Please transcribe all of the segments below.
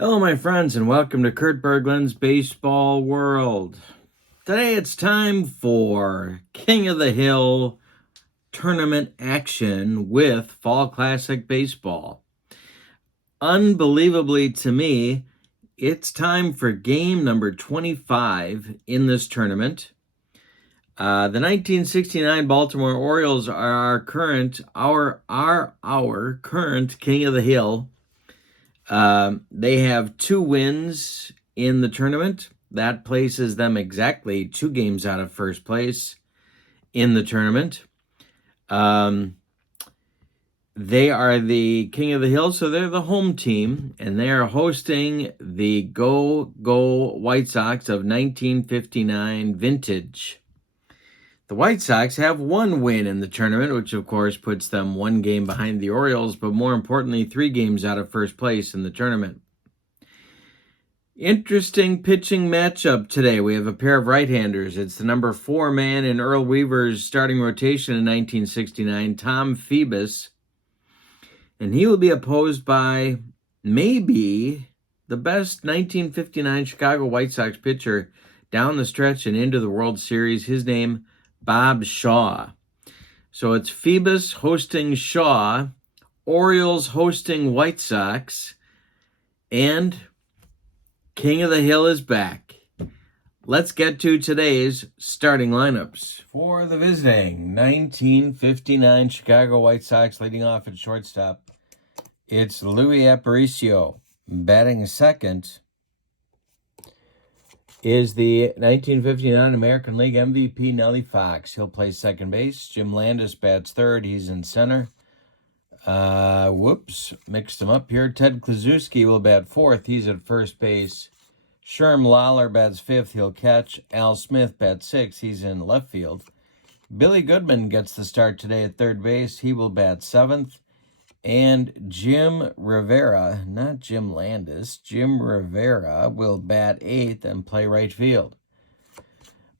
Hello, my friends, and welcome to Kurt Berglund's Baseball World. Today it's time for King of the Hill tournament action with Fall Classic Baseball. Unbelievably to me, it's time for game number 25 in this tournament. The 1969 Baltimore Orioles are our current King of the Hill. They have 2 wins in the tournament. That places them exactly 2 games out of first place in the tournament. They are the King of the Hill, so they're the home team, and they are hosting the Go White Sox of 1959 vintage. The White Sox have 1 win in the tournament, which of course puts them 1 game behind the Orioles, but more importantly, 3 games out of first place in the tournament. Interesting pitching matchup today. We have a pair of right-handers. It's the number 4 man in Earl Weaver's starting rotation in 1969, Tom Phoebus. And he will be opposed by maybe the best 1959 Chicago White Sox pitcher down the stretch and into the World Series. His name, Bob Shaw. So it's Phoebus hosting Shaw, Orioles hosting White Sox, and King of the Hill is back. Let's get to today's starting lineups. For the visiting 1959 Chicago White Sox, leading off at shortstop, it's Louis Aparicio. Batting second is the 1959 American League MVP Nellie Fox. He'll play second base. Jim Landis bats third. He's in center. Mixed them up here. Ted Kluszewski will bat fourth. He's at first base. Sherm Lawler bats fifth. He'll catch. Al Smith bats sixth. He's in left field. Billy Goodman gets the start today at third base. He will bat seventh. And Jim Rivera, not Jim Landis, Jim Rivera will bat eighth and play right field.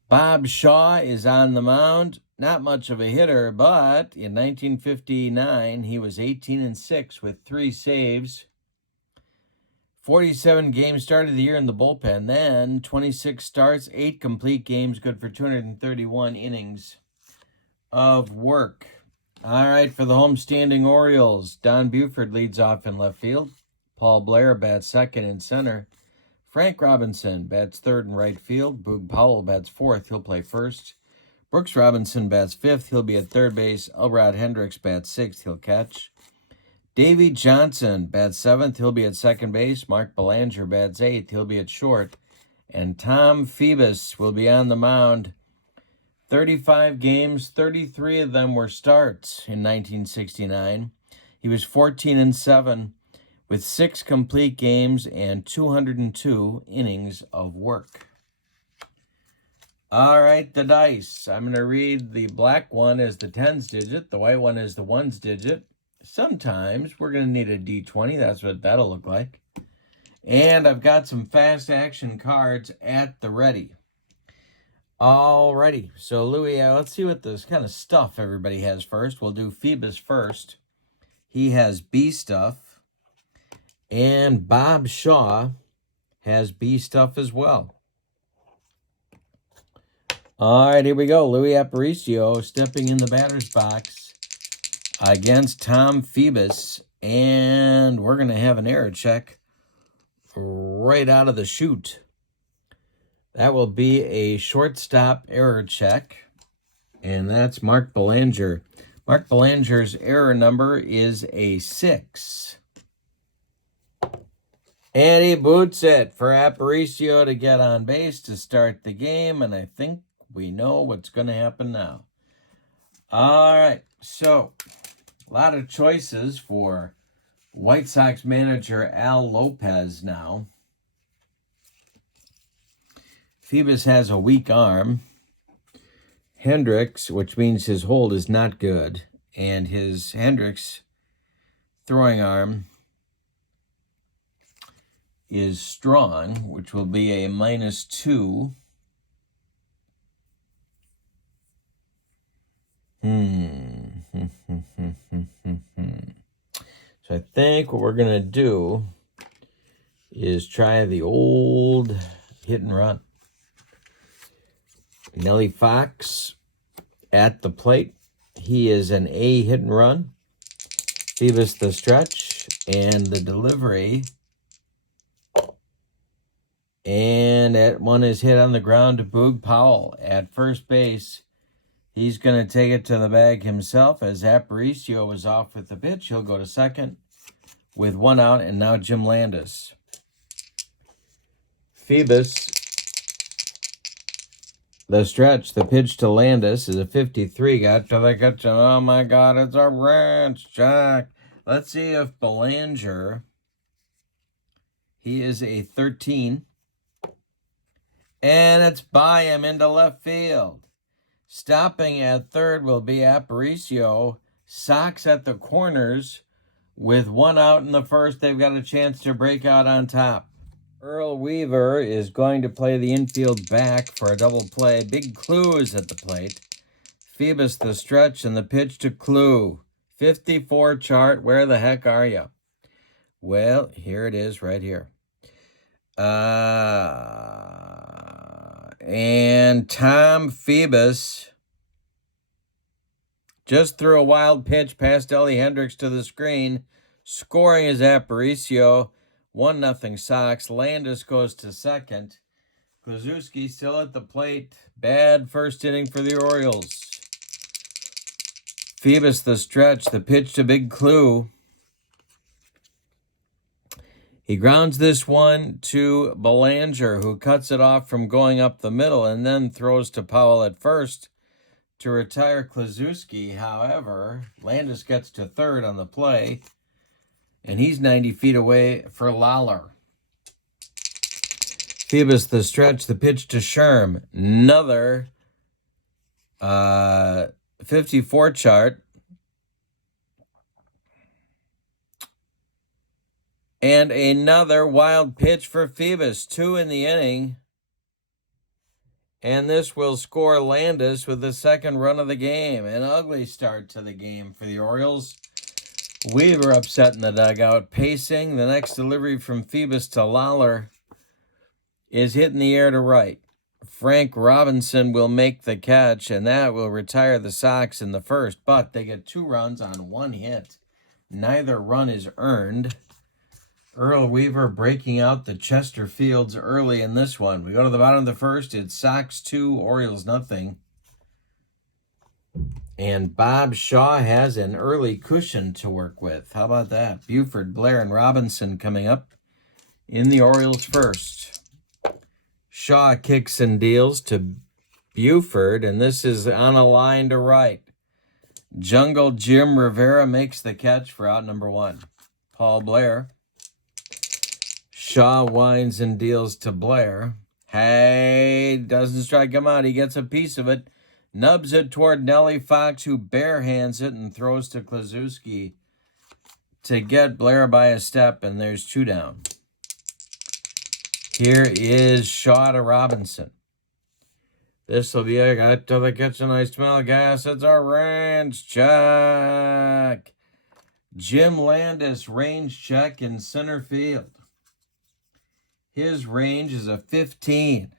Bob Shaw is on the mound. Not much of a hitter, but in 1959, he was 18-6 with 3 saves. 47 games started the year in the bullpen. Then 26 starts, 8 complete games, good for 231 innings of work. All right, for the homestanding Orioles, Don Buford leads off in left field. Paul Blair bats second in center. Frank Robinson bats third in right field. Boog Powell bats fourth. He'll play first. Brooks Robinson bats fifth. He'll be at third base. Elrod Hendricks bats sixth. He'll catch. Davey Johnson bats seventh. He'll be at second base. Mark Belanger bats eighth. He'll be at short. And Tom Phoebus will be on the mound. 35 games, 33 of them were starts in 1969. He was 14-7 with 6 complete games and 202 innings of work. All right, the dice. I'm going to read the black one as the tens digit. The white one is the ones digit. Sometimes we're going to need a D20. That's what that'll look like. And I've got some fast action cards at the ready. Alrighty, so Louis, let's see what this kind of stuff everybody has first. We'll do Phoebus first. He has B stuff. And Bob Shaw has B stuff as well. All right, here we go. Louis Aparicio stepping in the batter's box against Tom Phoebus. And we're going to have an error check right out of the chute. That will be a shortstop error check, and that's Mark Belanger. Mark Belanger's error number is a 6. And he boots it for Aparicio to get on base to start the game, and I think we know what's going to happen now. All right, so a lot of choices for White Sox manager Al Lopez now. Phoebus has a weak arm. Hendricks, which means his hold is not good, and his Hendricks throwing arm is strong, which will be a -2. So I think what we're going to do is try the old hit and run. Nellie Fox at the plate. He is an A hit and run. Phoebus the stretch and the delivery. And that one is hit on the ground to Boog Powell at first base. He's going to take it to the bag himself as Aparicio was off with the pitch. He'll go to second with 1 out, and now Jim Landis. Phoebus, the stretch, the pitch to Landis is a 53. Got to the kitchen. Oh my God, it's a ranch, Jack. Let's see if Belanger, he is a 13. And it's by him into left field. Stopping at third will be Aparicio. Sox at the corners. With 1 out in the first, they've got a chance to break out on top. Earl Weaver is going to play the infield back for a double play. Big Clue is at the plate. Phoebus the stretch and the pitch to Clue. 54 chart. Where the heck are you? Well, here it is right here. And Tom Phoebus just threw a wild pitch past Ellie Hendricks to the screen. Scoring is Aparicio. 1-0 Sox. Landis goes to second. Kluszewski still at the plate. Bad first inning for the Orioles. Phoebus the stretch. The pitch to Big Clue. He grounds this one to Belanger, who cuts it off from going up the middle and then throws to Powell at first to retire Kluszewski. However, Landis gets to third on the play, and he's 90 feet away for Lawler. Phoebus the stretch, the pitch to Sherm. Another 54 chart. And another wild pitch for Phoebus. 2 in the inning. And this will score Landis with the second run of the game. An ugly start to the game for the Orioles. Weaver upset in the dugout. Pacing. The next delivery from Phoebus to Lawler is hit in the air to right. Frank Robinson will make the catch, and that will retire the Sox in the first. But they get 2 runs on 1 hit. Neither run is earned. Earl Weaver breaking out the Chesterfields early in this one. We go to the bottom of the first. It's Sox 2, Orioles 0. And Bob Shaw has an early cushion to work with. How about that? Buford, Blair, and Robinson coming up in the Orioles first. Shaw kicks and deals to Buford, and this is on a line to right. Jungle Jim Rivera makes the catch for out number 1. Paul Blair. Shaw winds and deals to Blair. Hey, doesn't strike him out. He gets a piece of it. Nubs it toward Nellie Fox, who barehands it and throws to Kluszewski to get Blair by a step, and there's 2 down. Here is Shaw to Robinson. This will be a got to the kitchen. I smell gas. It's a range check. Jim Landis range check in center field. His range is a 15.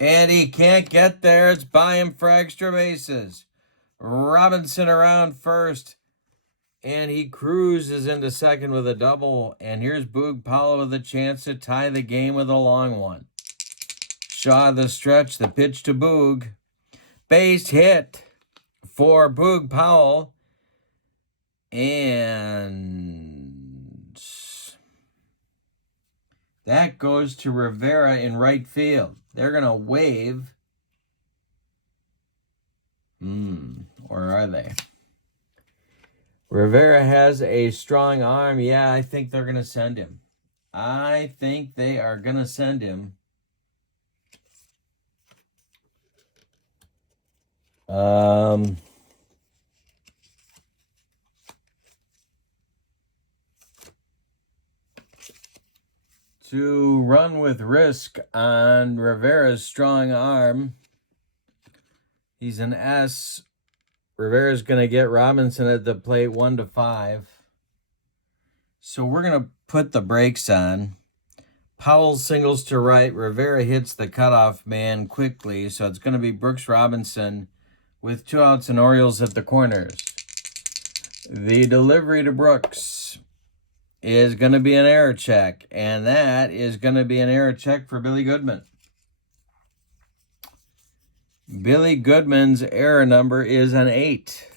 And he can't get there. It's by him for extra bases. Robinson around first. And he cruises into second with a double. And here's Boog Powell with a chance to tie the game with a long one. Shaw the stretch, the pitch to Boog. Base hit for Boog Powell. And that goes to Rivera in right field. They're going to wave. Or are they? Rivera has a strong arm. Yeah, I think they're going to send him. I think they are going to send him. To run with risk on Rivera's strong arm. He's an S. Rivera's going to get Robinson at the plate 1-5. So we're going to put the brakes on. Powell singles to right. Rivera hits the cutoff man quickly. So it's going to be Brooks Robinson with 2 outs and Orioles at the corners. The delivery to Brooks is going to be an error check. And that is going to be an error check for Billy Goodman. Billy Goodman's error number is an 8.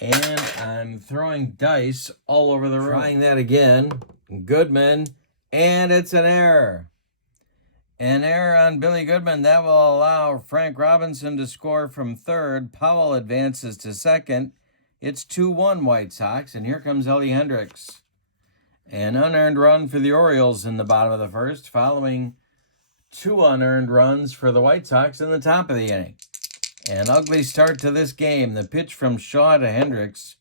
And I'm throwing dice all over the room. Trying that again. Goodman. And it's an error. An error on Billy Goodman. That will allow Frank Robinson to score from third. Powell advances to second. It's 2-1 White Sox. And here comes Ellie Hendricks. An unearned run for the Orioles in the bottom of the first, following 2 unearned runs for the White Sox in the top of the inning. An ugly start to this game. The pitch from Shaw to Hendricks.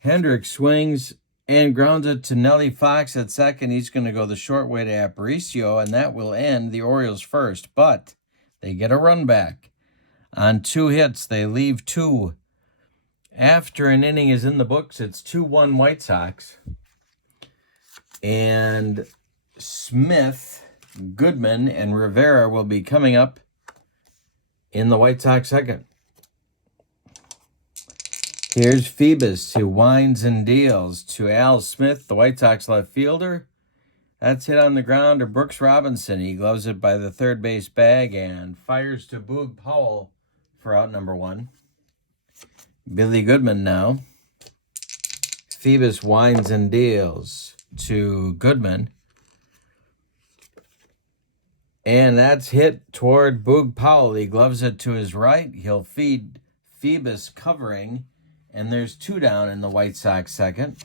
Hendricks swings and grounds it to Nellie Fox at second. He's going to go the short way to Aparicio, and that will end the Orioles first. But they get a run back. On 2 hits, they leave 2. After an inning is in the books, it's 2-1 White Sox. And Smith, Goodman, and Rivera will be coming up in the White Sox second. Here's Phoebus, who winds and deals to Al Smith, the White Sox left fielder. That's hit on the ground to Brooks Robinson. He gloves it by the third base bag and fires to Boog Powell for out number 1. Billy Goodman now. Phoebus winds and deals to Goodman. And that's hit toward Boog Powell. He gloves it to his right. He'll feed Phoebus covering. And there's 2 down in the White Sox second.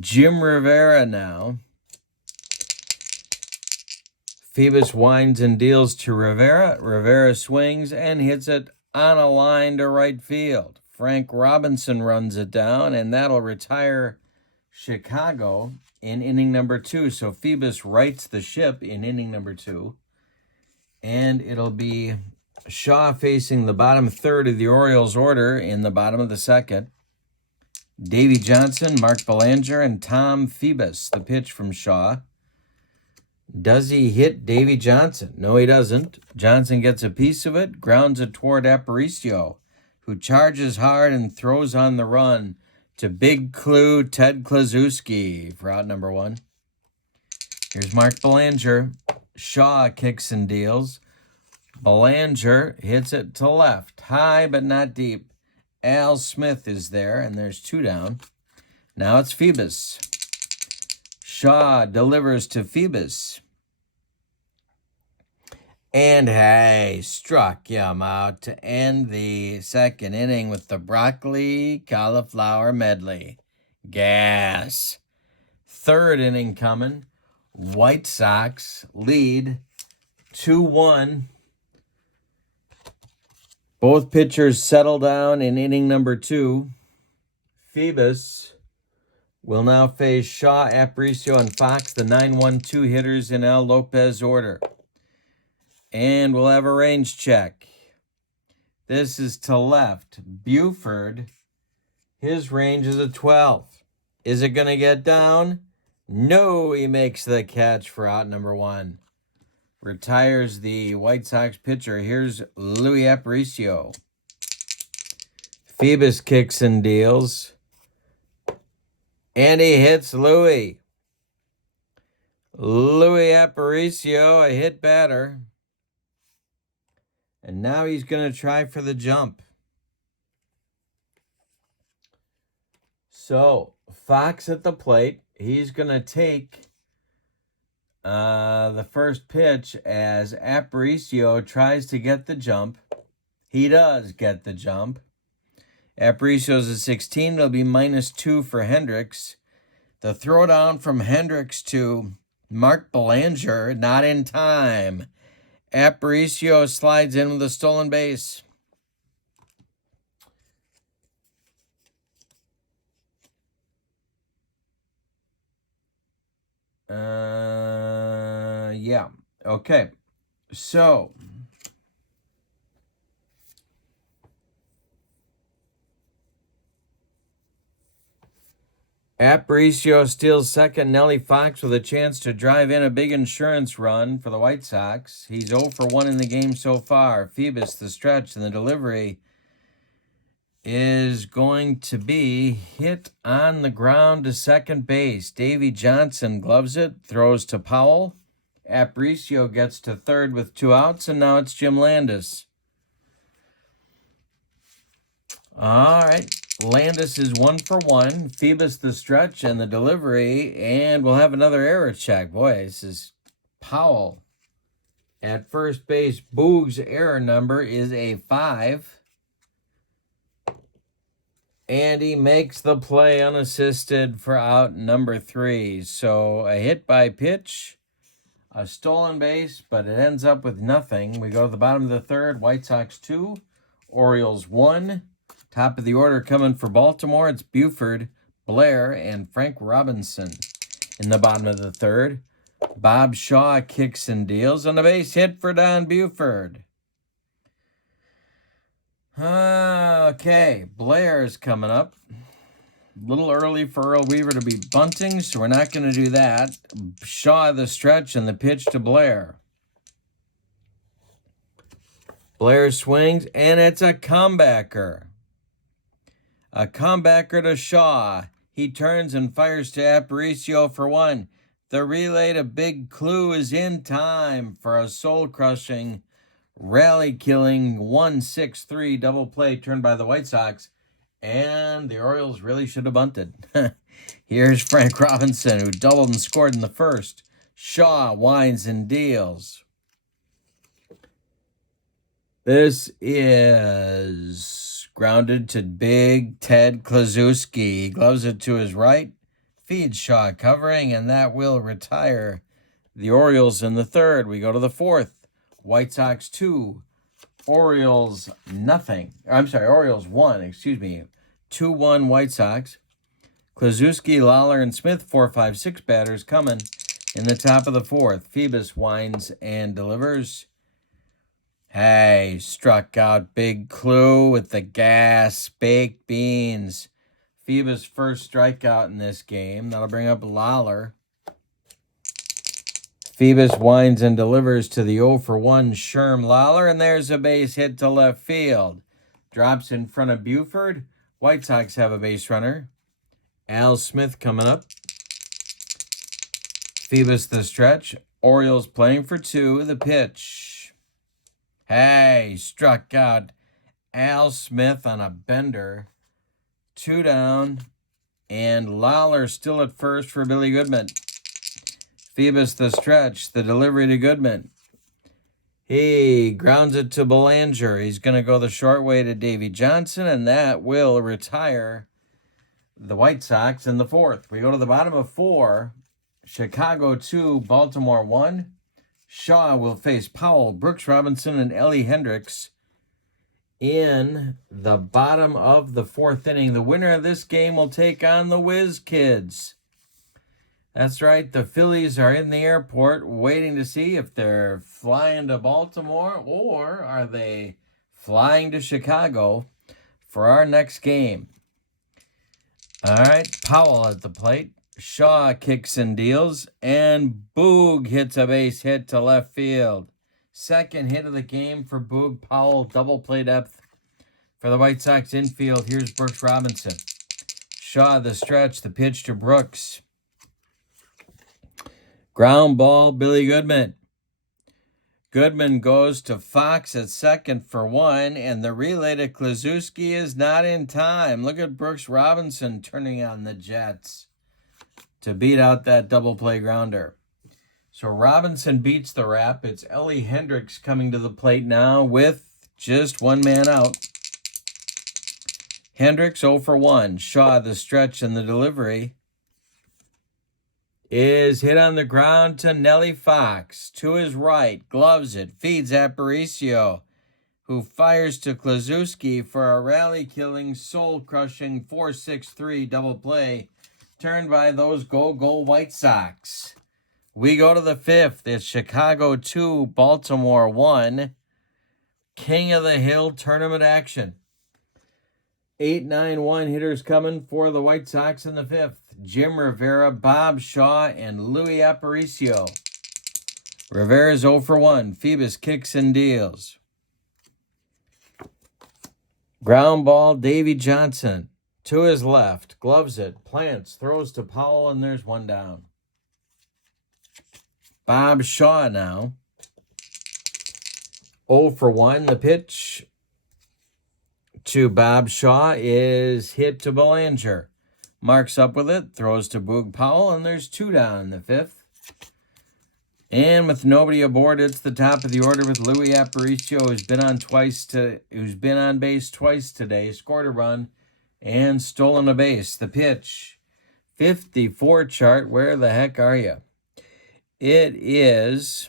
Jim Rivera now. Phoebus winds and deals to Rivera. Rivera swings and hits it on a line to right field. Frank Robinson runs it down, and that'll retire Chicago in inning number 2. So Phoebus rights the ship in inning number 2. And it'll be Shaw facing the bottom third of the Orioles order in the bottom of the second. Davey Johnson, Mark Belanger, and Tom Phoebus. The pitch from Shaw. Does he hit Davey Johnson? No, he doesn't. Johnson gets a piece of it, grounds it toward Aparicio, who charges hard and throws on the run to Big Clue Ted Klaczewski for out number 1. Here's Mark Belanger. Shaw kicks and deals. Belanger hits it to left. High but not deep. Al Smith is there, and there's 2 down. Now it's Phoebus. Shaw delivers to Phoebus. And hey, struck him out to end the second inning with the broccoli cauliflower medley. Gas. Third inning coming. White Sox lead 2-1. Both pitchers settle down in inning number 2. Phoebus will now face Shaw, Aparicio, and Fox, the 9-1-2 hitters in El Lopez order. And we'll have a range check. This is to left. Buford, his range is a 12. Is it going to get down? No, he makes the catch for out number 1. Retires the White Sox pitcher. Here's Louis Aparicio. Phoebus kicks and deals. And he hits Louis. Louis Aparicio, a hit batter. And now he's going to try for the jump. So, Fox at the plate. He's going to take the first pitch as Aparicio tries to get the jump. He does get the jump. Aparicio's a 16. It'll be -2 for Hendricks. The throwdown from Hendricks to Mark Belanger, not in time. Aparicio slides in with a stolen base. Yeah. Okay. So, Aparicio steals second. Nelly Fox with a chance to drive in a big insurance run for the White Sox. He's 0 for 1 in the game so far. Phoebus, the stretch, and the delivery is going to be hit on the ground to second base. Davy Johnson gloves it, throws to Powell. Aparicio gets to third with 2 outs, and now it's Jim Landis. All right. Landis is 1 for 1. Phoebus the stretch and the delivery. And we'll have another error check. Boy, this is Powell at first base. Boog's error number is a 5. And he makes the play unassisted for out number 3. So a hit by pitch, a stolen base, but it ends up with nothing. We go to the bottom of the third. White Sox 2, Orioles 1. Top of the order coming for Baltimore. It's Buford, Blair, and Frank Robinson. In the bottom of the third, Bob Shaw kicks and deals on a base hit for Don Buford. Okay, Blair's coming up. A little early for Earl Weaver to be bunting, so we're not going to do that. Shaw the stretch and the pitch to Blair. Blair swings, and it's a comebacker. A comebacker to Shaw. He turns and fires to Aparicio for 1. The relay to Big Clue is in time for a soul-crushing, rally-killing 1-6-3 double play turned by the White Sox. And the Orioles really should have bunted. Here's Frank Robinson, who doubled and scored in the first. Shaw winds and deals. This is grounded to big Ted Kluszewski. He gloves it to his right. Feeds Shaw covering, and that will retire the Orioles in the third. We go to the fourth. White Sox 2. Orioles nothing. Orioles 1, 2-1 White Sox. Kluszewski, Lawler, and Smith, 4, 5, 6 batters coming in the top of the fourth. Phoebus winds and delivers. Hey, struck out Big Clue with the gas, baked beans. Phoebus' first strikeout in this game. That'll bring up Lawler. Phoebus winds and delivers to the 0 for 1 Sherm Lawler, and there's a base hit to left field. Drops in front of Buford. White Sox have a base runner. Al Smith coming up. Phoebus the stretch. Orioles playing for 2. The pitch. Hey, struck out Al Smith on a bender. 2 down. And Lawler still at first for Billy Goodman. Phoebus the stretch, the delivery to Goodman. He grounds it to Belanger. He's going to go the short way to Davy Johnson, and that will retire the White Sox in the fourth. We go to the bottom of 4. Chicago 2, Baltimore 1. Shaw will face Powell, Brooks Robinson, and Ellie Hendricks in the bottom of the 4th inning. The winner of this game will take on the Whiz Kids. That's right, the Phillies are in the airport waiting to see if they're flying to Baltimore or are they flying to Chicago for our next game. All right, Powell at the plate. Shaw kicks and deals, and Boog hits a base hit to left field. Second hit of the game for Boog. Powell, double play depth for the White Sox infield. Here's Brooks Robinson. Shaw the stretch, the pitch to Brooks. Ground ball, Billy Goodman. Goodman goes to Fox at second for 1, and the relay to Kluszewski is not in time. Look at Brooks Robinson turning on the Jets to beat out that double play grounder. So Robinson beats the wrap. It's Ellie Hendricks coming to the plate now with just 1 man out. Hendricks 0 for 1. Shaw the stretch and the delivery is hit on the ground to Nelly Fox. To his right, gloves it, feeds Aparicio, who fires to Kluszewski for a rally-killing, soul-crushing 4-6-3 double play turned by those go-go White Sox. We go to the 5th. It's Chicago 2, Baltimore 1. King of the Hill tournament action. 8-9-1 hitters coming for the White Sox in the 5th. Jim Rivera, Bob Shaw, and Louis Aparicio. Rivera's 0 for 1. Phoebus kicks and deals. Ground ball, Davy Johnson. To his left, gloves it, plants, throws to Powell, and there's one down. Bob Shaw now. 0 for 1. The pitch to Bob Shaw is hit to Belanger. Marks up with it, throws to Boog Powell, and there's 2 down in the 5th. And with nobody aboard, it's the top of the order with Louis Aparicio, who's been on base twice today, scored a run, and stolen a base. The pitch, 54 chart. Where the heck are you? It is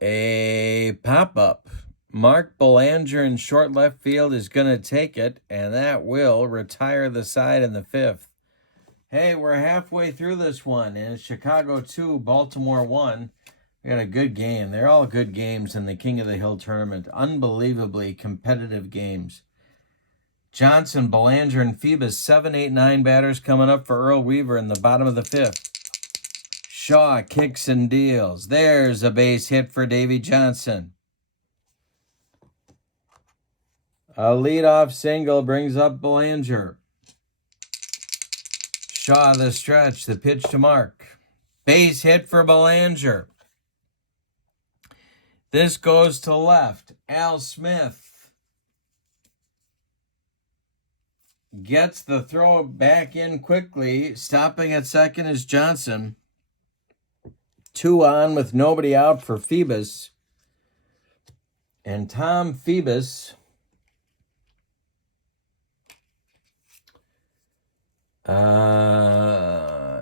a pop-up. Mark Belanger in short left field is going to take it, and that will retire the side in the 5th. Hey, we're halfway through this one, and it's Chicago 2, Baltimore 1. We got a good game. They're all good games in the King of the Hill tournament. Unbelievably competitive games. Johnson, Belanger, and Phoebus, 7, 8, 9 batters coming up for Earl Weaver in the bottom of the 5th. Shaw kicks and deals. There's a base hit for Davy Johnson. A leadoff single brings up Belanger. Shaw the stretch, the pitch to Mark. Base hit for Belanger. This goes to left. Al Smith gets the throw back in quickly. Stopping at second is Johnson. 2 on with nobody out for Phoebus. And Tom Phoebus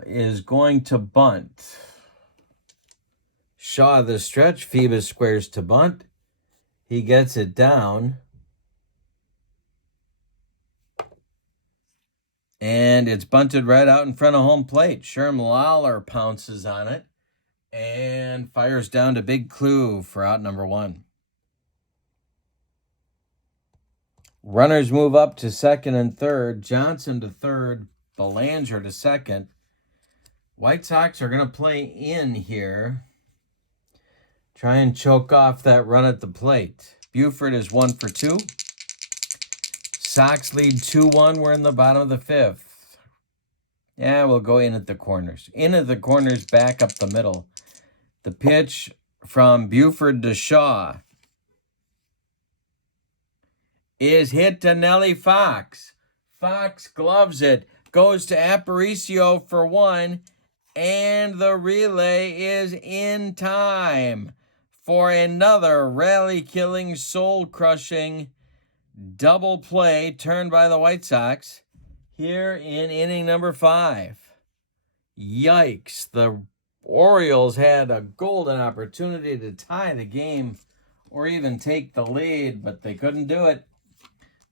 is going to bunt. Shaw the stretch. Phoebus squares to bunt. He gets it down. And it's bunted right out in front of home plate. Sherm Lawler pounces on it and fires down to Big Clue for out number 1. Runners move up to second and third. Johnson to third. Belanger to second. White Sox are going to play in here. Try and choke off that run at the plate. Buford is 1 for 2. Sox lead 2-1. We're in the bottom of the 5th. Yeah, we'll go in at the corners. In at the corners, back up the middle. The pitch from Buford to Shaw is hit to Nellie Fox. Fox gloves it. Goes to Aparicio for 1. And the relay is in time for another rally-killing, soul-crushing double play turned by the White Sox here in inning number 5. Yikes. The Orioles had a golden opportunity to tie the game or even take the lead, but they couldn't do it.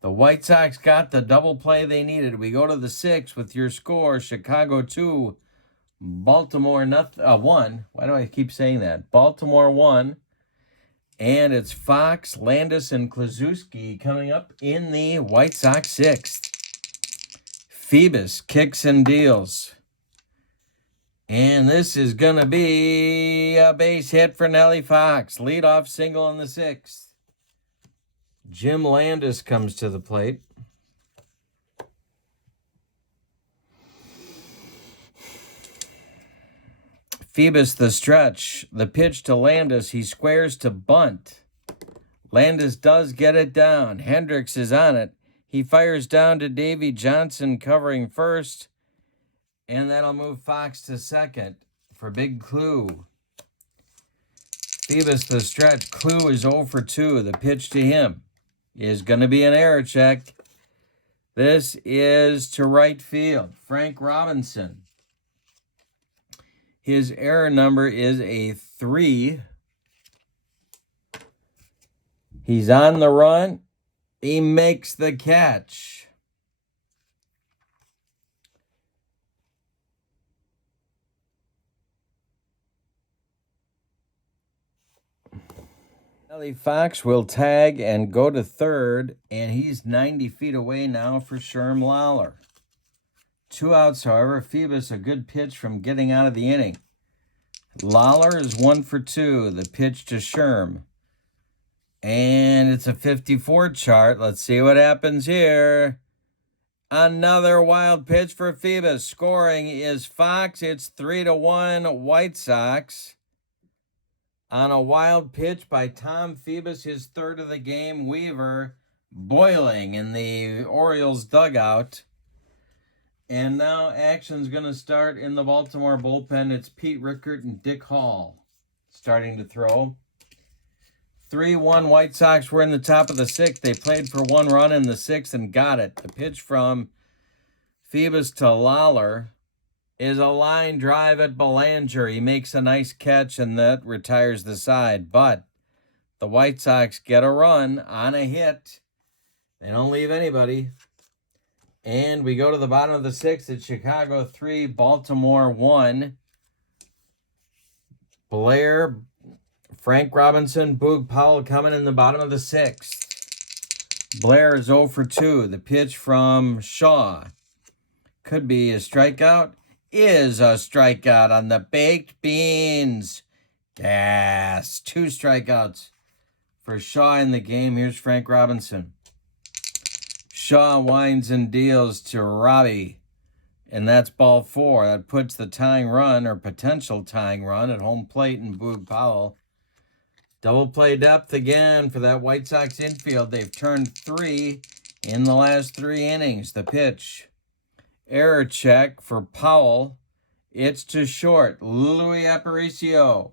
The White Sox got the double play they needed. We go to the 6th with your score, Chicago 2, Baltimore 1. Why do I keep saying that? Baltimore 1. And it's Fox, Landis, and Kluszewski coming up in the White Sox 6th. Phoebus kicks and deals. And this is going to be a base hit for Nellie Fox. Leadoff single in the 6th. Jim Landis comes to the plate. Phoebus the stretch. The pitch to Landis. He squares to bunt. Landis does get it down. Hendricks is on it. He fires down to Davy Johnson covering first. And that'll move Fox to second for Big Clue. Phoebus the stretch. Clue is 0 for 2. The pitch to him is going to be an error check. This is to right field. Frank Robinson. His error number is a 3. He's on the run. He makes the catch. Ellie Fox will tag and go to third, and he's 90 feet away now for Sherm Lawler. 2 outs, however. Phoebus, a good pitch from getting out of the inning. Lawler is 1 for 2. The pitch to Sherm. And it's a 54 chart. Let's see what happens here. Another wild pitch for Phoebus. Scoring is Fox. It's 3-1 White Sox. On a wild pitch by Tom Phoebus, his third of the game. Weaver boiling in the Orioles dugout. And now action's going to start in the Baltimore bullpen. It's Pete Rickert and Dick Hall starting to throw. 3-1 White Sox were in the top of the sixth. They played for 1 run in the sixth and got it. The pitch from Phoebus to Lawler is a line drive at Belanger. He makes a nice catch, and that retires the side. But the White Sox get a run on a hit. They don't leave anybody. And we go to the bottom of the sixth. It's Chicago 3, Baltimore 1. Blair, Frank Robinson, Boog Powell coming in the bottom of the sixth. Blair is 0 for 2. The pitch from Shaw could be a strikeout. Is a strikeout on the baked beans. Gas. 2 strikeouts for Shaw in the game. Here's Frank Robinson. Shaw winds and deals to Robbie. And that's ball 4. That puts the tying run, or potential tying run, at home plate in Boog Powell. Double play depth again for that White Sox infield. They've turned 3 in the last 3 innings. The pitch. Error check for Powell. It's to short. Louis Aparicio.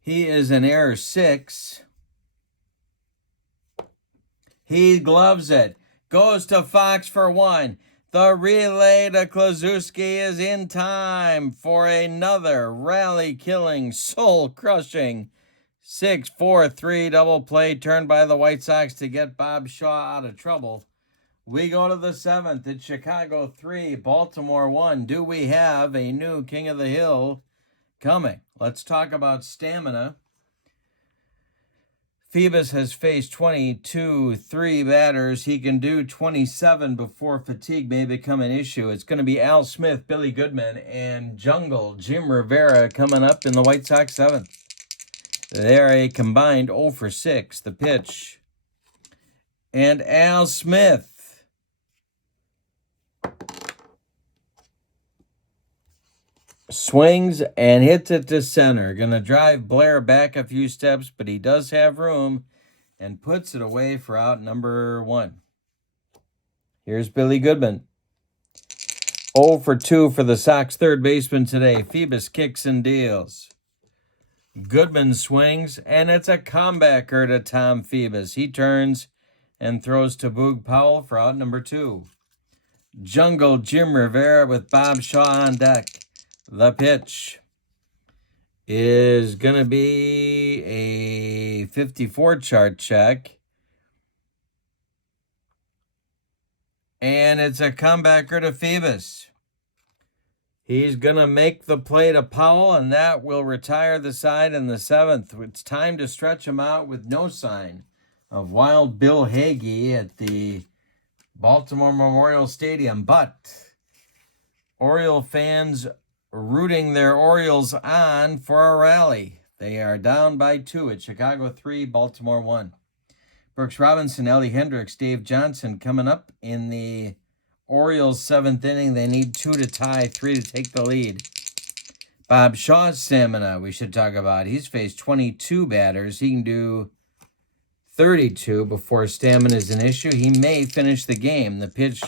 He is an error 6. He gloves it. Goes to Fox for 1. The relay to Klazuski is in time for another rally-killing, soul-crushing 6-4-3 double play turned by the White Sox to get Bob Shaw out of trouble. We go to the 7th. It's Chicago 3, Baltimore 1. Do we have a new King of the Hill coming? Let's talk about stamina. Phoebus has faced 22-3 batters. He can do 27 before fatigue may become an issue. It's going to be Al Smith, Billy Goodman, and Jungle Jim Rivera coming up in the White Sox 7th. They're a combined 0 for 6. The pitch. And Al Smith swings and hits it to center. Going to drive Blair back a few steps, but he does have room and puts it away for out number 1. Here's Billy Goodman. 0 for 2 for the Sox third baseman today. Phoebus kicks and deals. Goodman swings, and it's a comebacker to Tom Phoebus. He turns and throws to Boog Powell for out number 2. Jungle Jim Rivera with Bob Shaw on deck. The pitch is going to be a 54 chart check. And it's a comebacker to Phoebus. He's going to make the play to Powell, and that will retire the side in the 7th. It's time to stretch him out with no sign of Wild Bill Hagee at the Baltimore Memorial Stadium. But Oriole fans rooting their Orioles on for a rally. They are down by 2 at Chicago 3, Baltimore 1. Brooks Robinson, Ellie Hendricks, Dave Johnson coming up in the Orioles 7th inning. They need 2 to tie, 3 to take the lead. Bob Shaw's stamina we should talk about. He's faced 22 batters. He can do 32 before stamina is an issue. He may finish the game. The pitch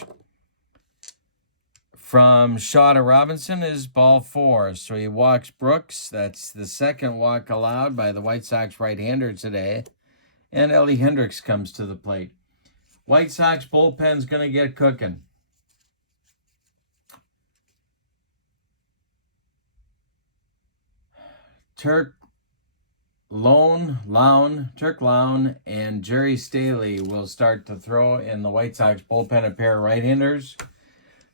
from Shaw to Robinson is ball 4. So he walks Brooks. That's the second walk allowed by the White Sox right-hander today. And Ellie Hendricks comes to the plate. White Sox bullpen's going to get cooking. Turk Lown, and Jerry Staley will start to throw in the White Sox bullpen, a pair of right-handers.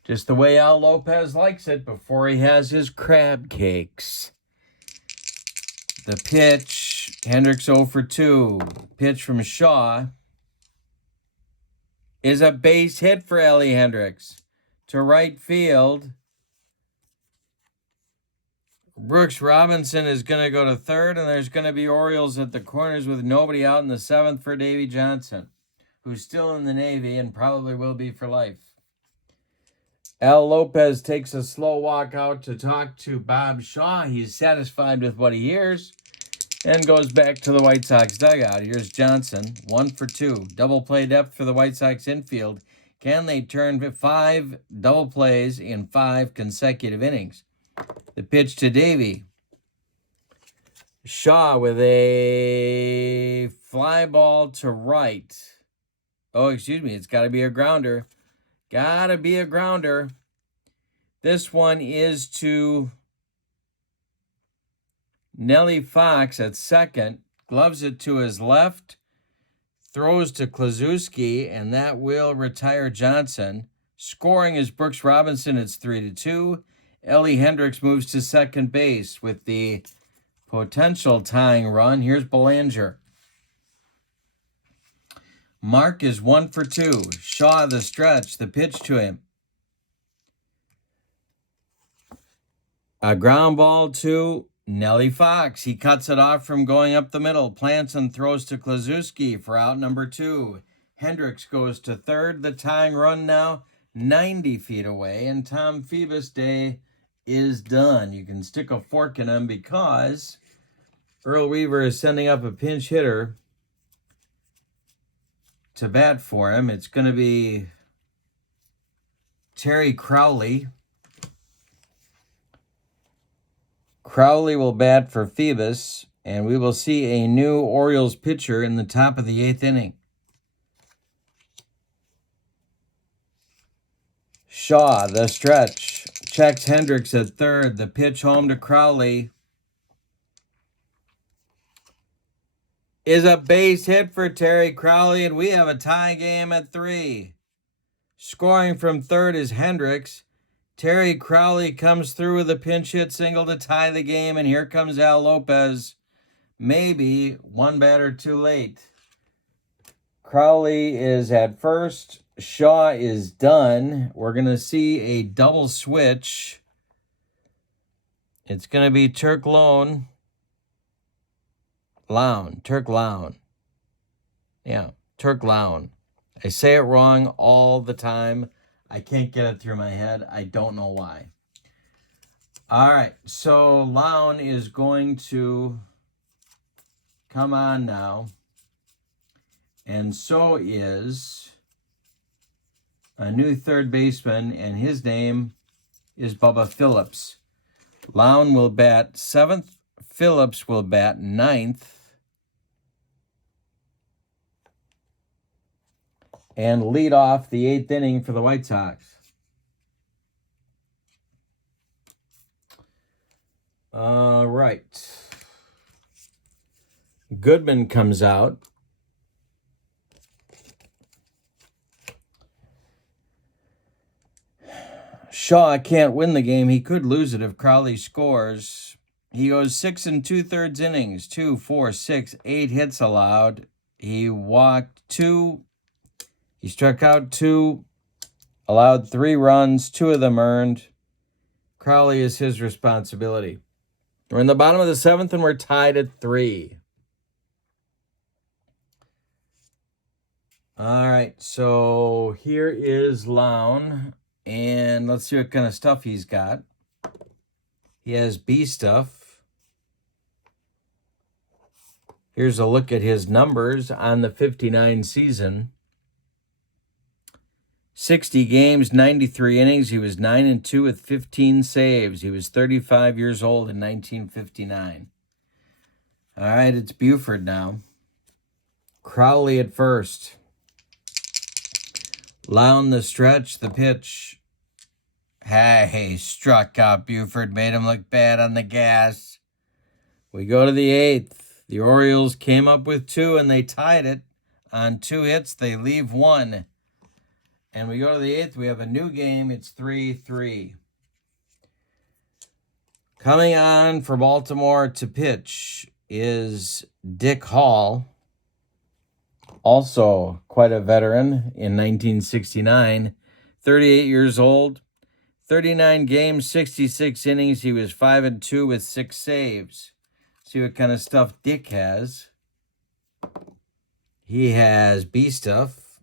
Just the way Al Lopez likes it before he has his crab cakes. The pitch, Hendricks 0 for 2. Pitch from Shaw is a base hit for Ellie Hendricks to right field. Brooks Robinson is going to go to third, and there's going to be Orioles at the corners with nobody out in the seventh for Davy Johnson, who's still in the Navy and probably will be for life. Al Lopez takes a slow walk out to talk to Bob Shaw. He's satisfied with what he hears and goes back to the White Sox dugout. Here's Johnson, 1 for 2. Double play depth for the White Sox infield. Can they turn 5 double plays in 5 consecutive innings? The pitch to Davy. Shaw with a fly ball to right. Oh, excuse me. It's got to be a grounder. Gotta be a grounder. This one is to Nellie Fox at second. Gloves it to his left. Throws to Klaczewski, and that will retire Johnson. Scoring is Brooks Robinson. It's 3-2. Ellie Hendricks moves to second base with the potential tying run. Here's Belanger. Mark is 1 for 2. Shaw the stretch. The pitch to him. A ground ball to Nellie Fox. He cuts it off from going up the middle. Plants and throws to Klaczewski for out number 2. Hendricks goes to third. The tying run now 90 feet away. And Tom Phoebus' day is done. You can stick a fork in him because Earl Weaver is sending up a pinch hitter to bat for him. It's going to be Terry Crowley. Crowley will bat for Phoebus, and we will see a new Orioles pitcher in the top of the 8th inning. Shaw, the stretch. Checks Hendricks at third. The pitch home to Crowley is a base hit for Terry Crowley, and we have a tie game at 3. Scoring from third is Hendricks. Terry Crowley comes through with a pinch hit single to tie the game, and here comes Al Lopez. Maybe one batter too late. Crowley is at first. Shaw is done. We're going to see a double switch. It's going to be Turk Lown. Turk Lown. Yeah, Turk Lown. I say it wrong all the time. I can't get it through my head. I don't know why. All right, so Lown is going to come on now. And so is a new third baseman, and his name is Bubba Phillips. Lown will bat 7th. Phillips will bat 9th. And lead off the 8th inning for the White Sox. All right. Goodman comes out. Shaw can't win the game. He could lose it if Crowley scores. He goes 6 2/3 innings, 2, 4, 6, 8 hits allowed. He walked 2. He struck out 2, allowed 3 runs, 2 of them earned. Crowley is his responsibility. We're in the bottom of the 7th, and we're tied at 3. All right, so here is Lown, and let's see what kind of stuff he's got. He has B stuff. Here's a look at his numbers on the 59 season. 60 games, 93 innings. He was 9-2 with 15 saves. He was 35 years old in 1959. All right, it's Buford now. Crowley at first. Lown the stretch, the pitch. Hey, struck out Buford, made him look bad on the gas. We go to the 8th. The Orioles came up with 2, and they tied it. On 2 hits, they leave 1. And we go to the 8th. We have a new game. It's 3-3. Coming on for Baltimore to pitch is Dick Hall, also quite a veteran in 1969, 38 years old, 39 games, 66 innings. He was 5-2 with 6 saves. See what kind of stuff Dick has. He has B stuff.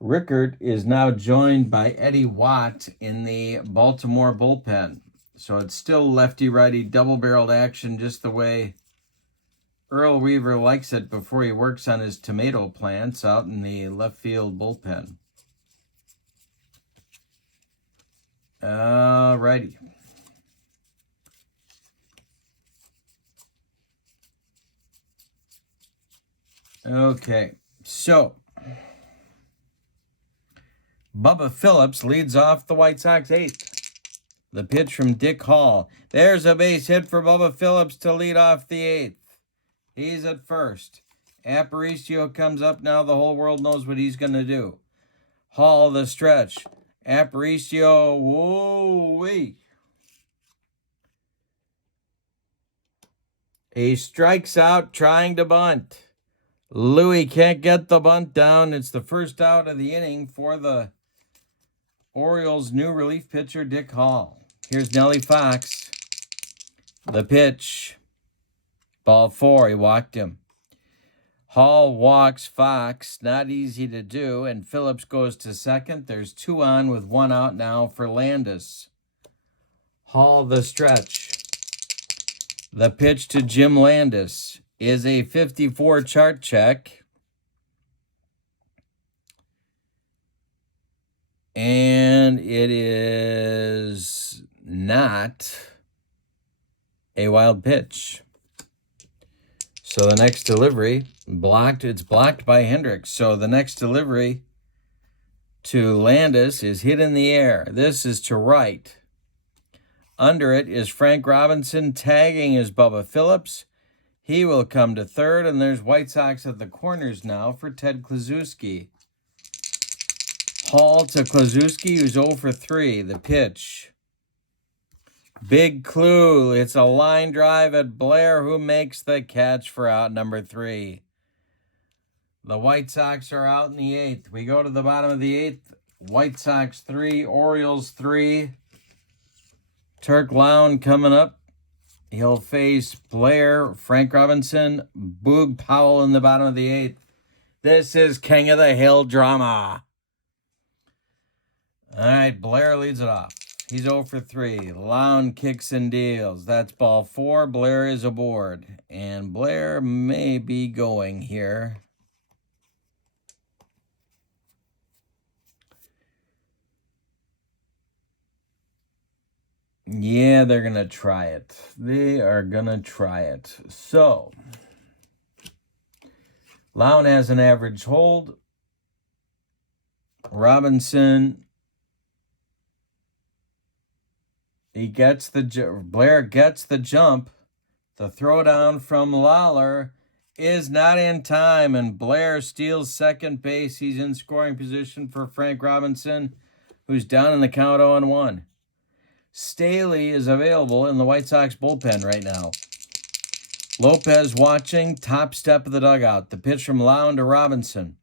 Rickard is now joined by Eddie Watt in the Baltimore bullpen. So it's still lefty-righty double-barreled action, just the way Earl Weaver likes it before he works on his tomato plants out in the left field bullpen. Alrighty. Okay, so Bubba Phillips leads off the White Sox 8th. The pitch from Dick Hall. There's a base hit for Bubba Phillips to lead off the 8th. He's at first. Aparicio comes up now. The whole world knows what he's going to do. Hall the stretch. Aparicio, whoa-wee. He strikes out trying to bunt. Louis can't get the bunt down. It's the first out of the inning for the Orioles' new relief pitcher, Dick Hall. Here's Nellie Fox. The pitch. Ball 4. He walked him. Hall walks Fox. Not easy to do. And Phillips goes to second. There's 2 on with 1 out now for Landis. Hall the stretch. The pitch to Jim Landis is a 54 chart check. And it is not a wild pitch. So the next delivery, it's blocked by Hendricks. So the next delivery to Landis is hit in the air. This is to right. Under it is Frank Robinson, tagging is Bubba Phillips. He will come to third, and there's White Sox at the corners now for Ted Kluszewski. Hall to Kluszewski, who's 0 for 3. The pitch. Big clue. It's a line drive at Blair, who makes the catch for out number 3. The White Sox are out in the 8th. We go to the bottom of the 8th. White Sox 3, Orioles 3. Turk Lown coming up. He'll face Blair, Frank Robinson, Boog Powell in the bottom of the 8th. This is King of the Hill drama. All right, Blair leads it off. He's 0 for 3. Lown kicks and deals. That's ball 4. Blair is aboard. And Blair may be going here. Yeah, they're going to try it. They are going to try it. So, Lown has an average hold. Robinson, Blair gets the jump. The throwdown from Lawler is not in time, and Blair steals second base. He's in scoring position for Frank Robinson, who's down in the count 0-1. Staley is available in the White Sox bullpen right now. Lopez watching, top step of the dugout. The pitch from Lown to Robinson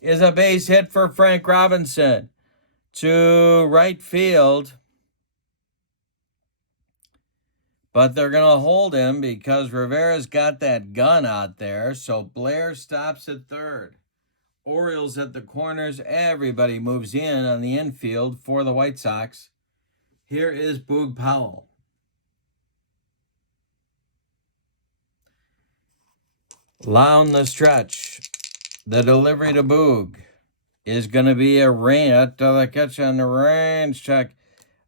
is a base hit for Frank Robinson to right field. But they're going to hold him because Rivera's got that gun out there. So Blair stops at third. Orioles at the corners. Everybody moves in on the infield for the White Sox. Here is Boog Powell. Lown the stretch. The delivery to Boog is going to be a range. The catch on the range check.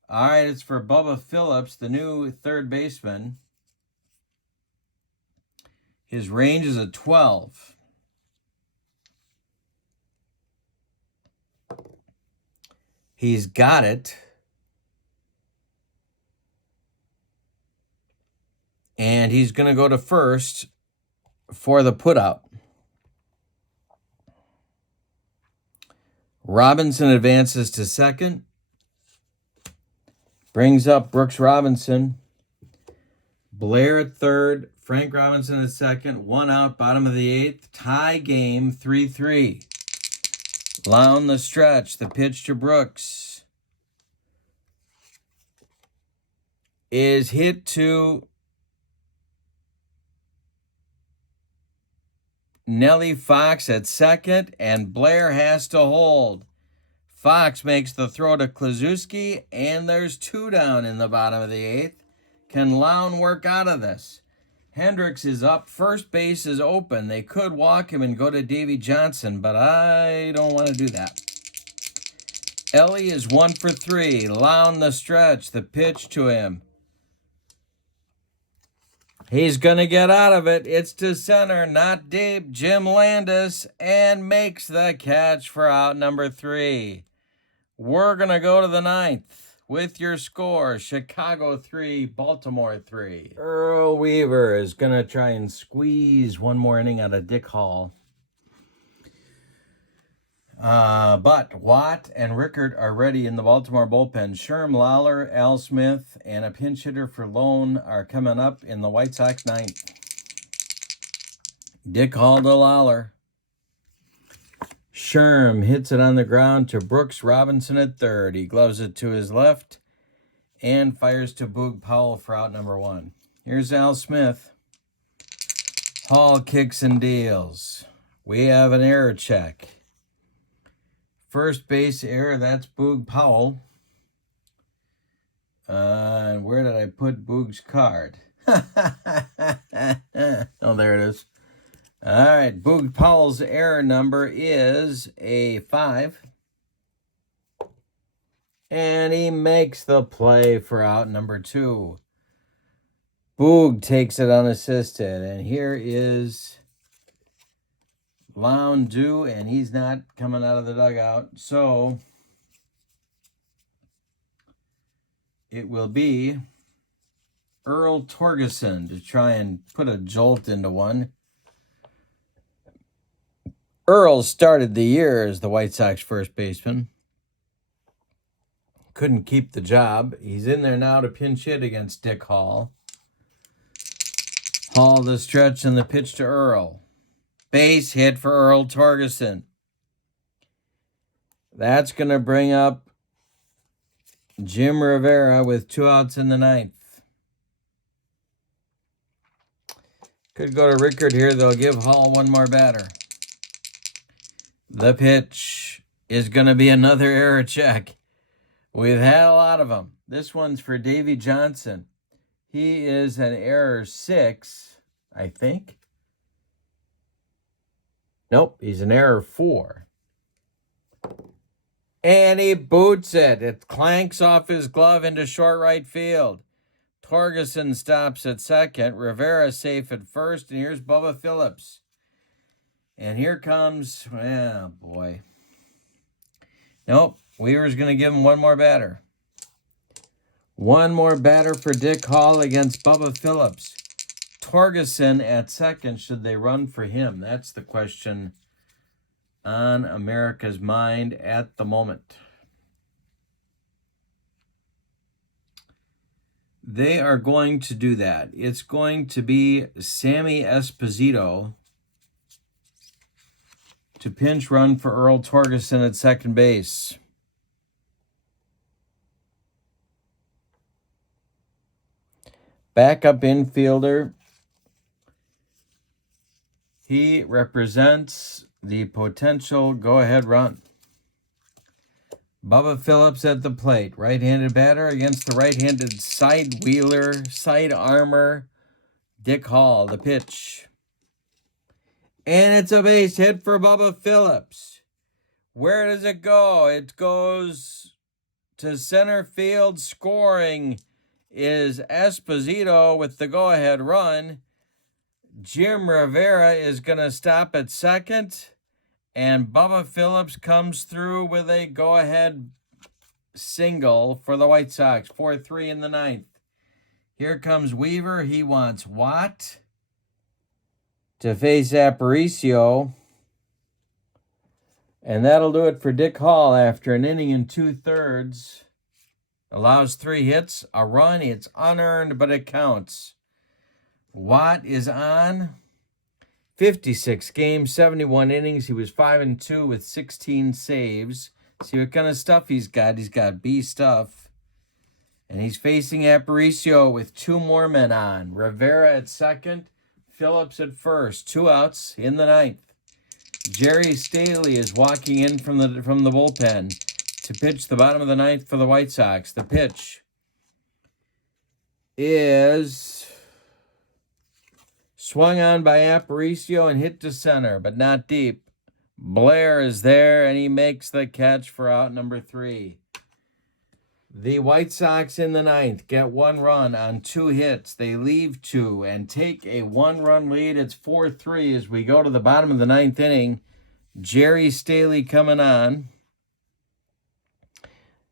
All right, it's for Bubba Phillips, the new third baseman. His range is a 12. He's got it. And he's going to go to first for the putout. Robinson advances to second. Brings up Brooks Robinson. Blair at third, Frank Robinson at second, 1 out, bottom of the 8th. Tie game, 3-3. Lown the stretch, the pitch to Brooks is hit to Nellie Fox at second, and Blair has to hold. Fox makes the throw to Kluszewski, and there's 2 down in the bottom of the 8th. Can Lown work out of this? Hendricks is up. First base is open. They could walk him and go to Davy Johnson, but I don't want to do that. Ellie is 1 for 3. Lown the stretch. The pitch to him. He's going to get out of it. It's to center, not deep. Jim Landis, and makes the catch for out number 3. We're going to go to the 9th with your score. Chicago 3, Baltimore 3. Earl Weaver is going to try and squeeze one more inning out of Dick Hall. But Watt and Rickard are ready in the Baltimore bullpen. Sherm, Lawler, Al Smith, and a pinch hitter for Lone are coming up in the White Sox 9th. Dick Hall to Lawler. Sherm hits it on the ground to Brooks Robinson at third. He gloves it to his left and fires to Boog Powell for out number 1. Here's Al Smith. Hall kicks and deals. We have an error check. First base error, that's Boog Powell. And where did I put Boog's card? Oh, there it is. All right, Boog Powell's error number is a 5. And he makes the play for out number 2. Boog takes it unassisted. And here is Lown due, and he's not coming out of the dugout. So it will be Earl Torgeson to try and put a jolt into one. Earl started the year as the White Sox first baseman. Couldn't keep the job. He's in there now to pinch hit against Dick Hall. Hall the stretch and the pitch to Earl. Base hit for Earl Torgeson. That's going to bring up Jim Rivera with 2 outs in the 9th. Could go to Rickard here. They'll give Hall one more batter. The pitch is going to be another error check. We've had a lot of them. This one's for Davy Johnson. He is an error 6, I think. Nope, he's an error 4. And he boots it. It clanks off his glove into short right field. Torgeson stops at second. Rivera safe at first. And here's Bubba Phillips. And here comes, oh boy. Nope, Weaver's going to give him one more batter. One more batter for Dick Hall against Bubba Phillips. Torgeson at second, should they run for him? That's the question on America's mind at the moment. They are going to do that. It's going to be Sammy Esposito to pinch run for Earl Torgeson at second base. Backup infielder. He represents the potential go-ahead run. Bubba Phillips at the plate. Right-handed batter against the right-handed side wheeler, side armor, Dick Hall. The pitch. And it's a base hit for Bubba Phillips. Where does it go? It goes to center field. Scoring is Esposito with the go-ahead run. Jim Rivera is going to stop at second. And Bubba Phillips comes through with a go-ahead single for the White Sox. 4-3 in the 9th. Here comes Weaver. He wants Watt to face Aparicio. And that'll do it for Dick Hall after an inning and 2/3. Allows 3 hits, a run. It's unearned, but it counts. Watt is on 56 games, 71 innings. He was 5-2 with 16 saves. See what kind of stuff he's got. He's got B stuff. And he's facing Aparicio with 2 more men on. Rivera at second, Phillips at first. 2 outs in the 9th. Jerry Staley is walking in from the bullpen to pitch the bottom of the 9th for the White Sox. The pitch is swung on by Aparicio and hit to center, but not deep. Blair is there, and he makes the catch for out number 3. The White Sox in the 9th get 1 run on 2 hits. They leave 2 and take a 1-run lead. It's 4-3 as we go to the bottom of the 9th inning. Jerry Staley coming on.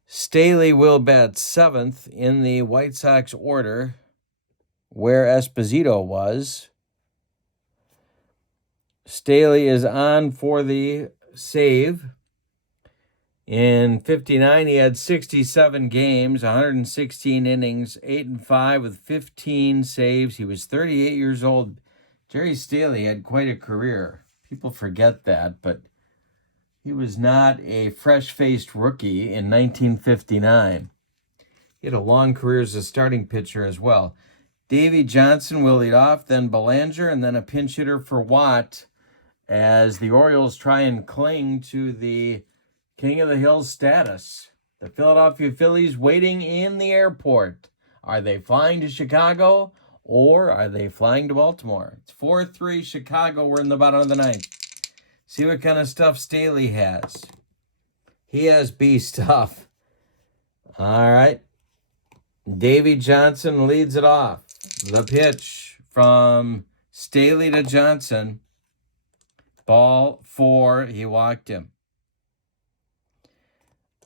Staley will bat 7th in the White Sox order, where Esposito was. Staley is on for the save. In 59, he had 67 games, 116 innings, 8-5 with 15 saves. He was 38 years old. Jerry Staley had quite a career. People forget that, but he was not a fresh-faced rookie in 1959. He had a long career as a starting pitcher as well. Davey Johnson will lead off, then Belanger, and then a pinch hitter for Watt as the Orioles try and cling to the King of the Hill status. The Philadelphia Phillies waiting in the airport. Are they flying to Chicago or are they flying to Baltimore? It's 4-3 Chicago. We're in the bottom of the 9th. See what kind of stuff Staley has. He has B stuff. All right. Davey Johnson leads it off. The pitch from Staley to Johnson. Ball 4. He walked him.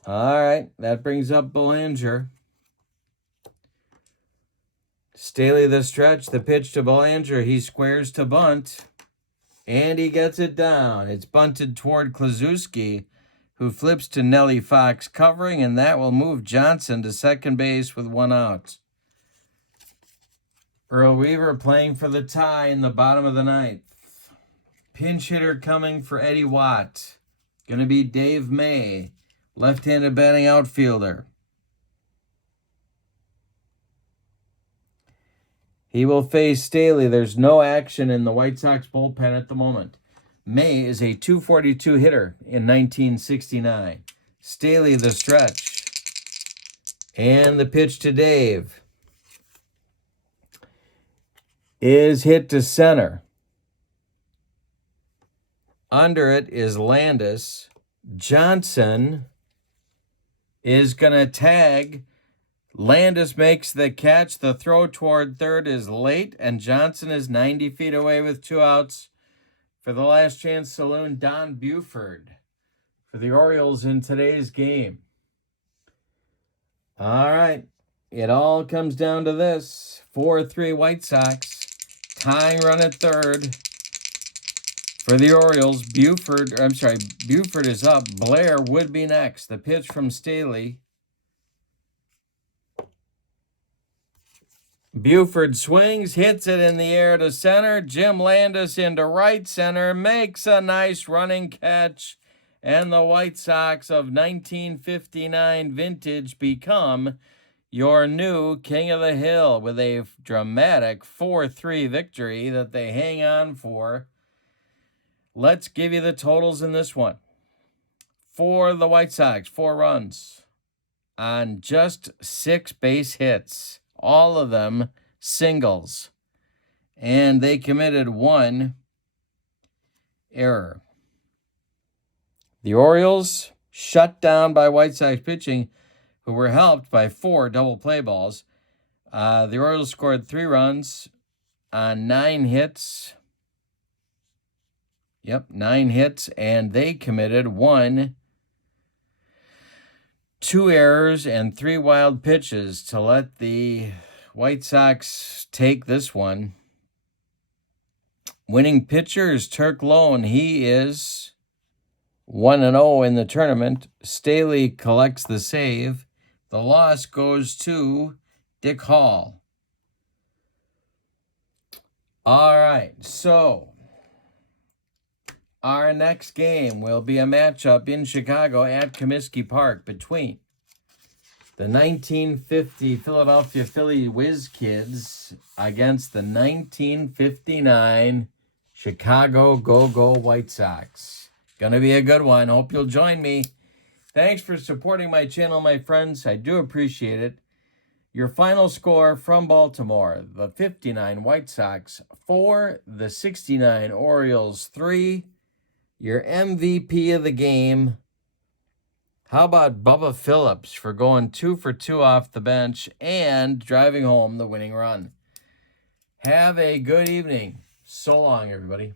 All right, that brings up Belanger. Staley the stretch, the pitch to Belanger. He squares to bunt, and he gets it down. It's bunted toward Klaczewski, who flips to Nellie Fox covering, and that will move Johnson to second base with 1 out. Earl Weaver playing for the tie in the bottom of the 9th. Pinch hitter coming for Eddie Watt. Going to be Dave May. Left-handed batting outfielder. He will face Staley. There's no action in the White Sox bullpen at the moment. May is a .242 hitter in 1969. Staley the stretch. And the pitch to Dave is hit to center. Under it is Landis. Johnson is going to tag. Landis makes the catch. The throw toward third is late, and Johnson is 90 feet away with 2 outs. For the Last Chance Saloon, Don Buford for the Orioles in today's game. All right. It all comes down to this. 4-3 White Sox. Tying run at third. For the Orioles, Buford is up. Blair would be next. The pitch from Staley. Buford swings, hits it in the air to center. Jim Landis into right center, makes a nice running catch. And the White Sox of 1959 vintage become your new King of the Hill with a dramatic 4-3 victory that they hang on for. Let's give you the totals in this one. For the White Sox, 4 runs on just 6 base hits, all of them singles. And they committed 1 error. The Orioles, shut down by White Sox pitching, who were helped by 4 double play balls. The Orioles scored 3 runs on 9 hits. 9 hits, and they committed 2 errors and 3 wild pitches to let the White Sox take this one. Winning pitcher is Turk Lone. He is 1-0 in the tournament. Staley collects the save. The loss goes to Dick Hall. All right, so our next game will be a matchup in Chicago at Comiskey Park between the 1950 Philadelphia Philly Whiz Kids against the 1959 Chicago Go-Go White Sox. Gonna be a good one. Hope you'll join me. Thanks for supporting my channel, my friends. I do appreciate it. Your final score from Baltimore, the 59 White Sox 4, the 69 Orioles 3. Your MVP of the game, how about Bubba Phillips for going 2 for 2 off the bench and driving home the winning run? Have a good evening. So long, everybody.